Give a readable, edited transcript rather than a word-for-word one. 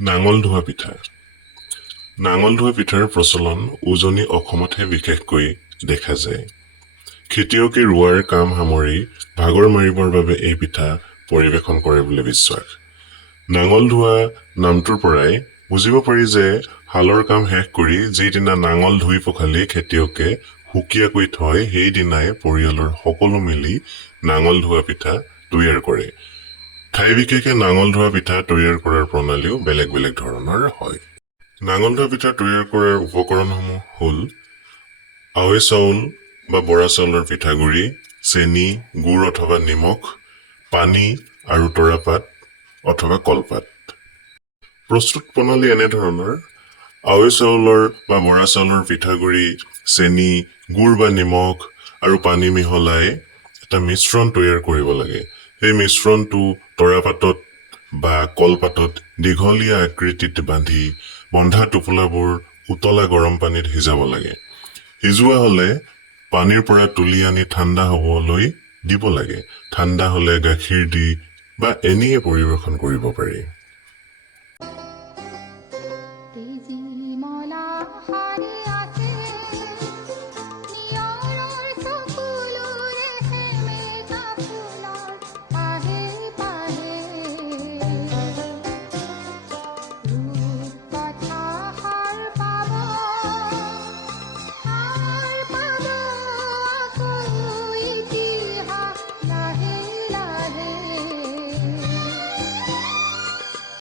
নাঙল ধোৱা পিঠা। নাঙল ধোৱা পিঠাৰ প্ৰচলন উজনি অসমতহে বিশেষকৈ দেখা যায়। খেতিয়কে ৰোৱাৰ কাম সামৰি ভাগৰ মাৰিবৰ বাবে এই পিঠা পৰিৱেশন কৰে বুলি বিশ্বাস। নাঙল ধোৱা নামটোৰ পৰাই বুজিব পাৰি যে হালৰ কাম শেষ কৰি যিদিনা নাঙল ধুই পখালি খেতিয়কে সুকীয়াকৈ থয় সেইদিনাই পৰিয়ালৰ সকলো মিলি নাঙল ধোৱা পিঠা তৈয়াৰ কৰে। ঠাই বিশেষে নাঙল ধোৱা পিঠা তৈয়াৰ কৰাৰ প্ৰণালীও বেলেগ বেলেগ ধৰণৰ হয়। নাঙল ধোৱা পিঠা তৈয়াৰ কৰাৰ উপকৰণসমূহ হ'ল আৱৈ চাউল বা বৰা চাউলৰ পিঠাগুৰি, চেনি, গুড় অথবা নিমখ, পানী আৰু তৰাপাত অথবা কলপাত। প্ৰস্তুত প্ৰণালী এনেধৰণৰ: আৱৈ চাউলৰ বা বৰা চাউলৰ পিঠাগুৰি, চেনি, গুড় বা নিমখ আৰু পানী মিহলাই এটা মিশ্ৰণ তৈয়াৰ কৰিব লাগে। এই মিশ্ৰণটো তৰাপাতত বা কলপাতত দীঘলীয়া আকৃতিত বান্ধি বন্ধা টোপোলাবোৰ উতলা গৰম পানীত সিজাব লাগে। সিজোৱা হলে পানীৰ পৰা তুলি আনি ঠাণ্ডা হবলৈ দিব লাগে। ঠাণ্ডা হলে গাখীৰ দি বা এনেয়ে পৰিৱেশন কৰিব পাৰি।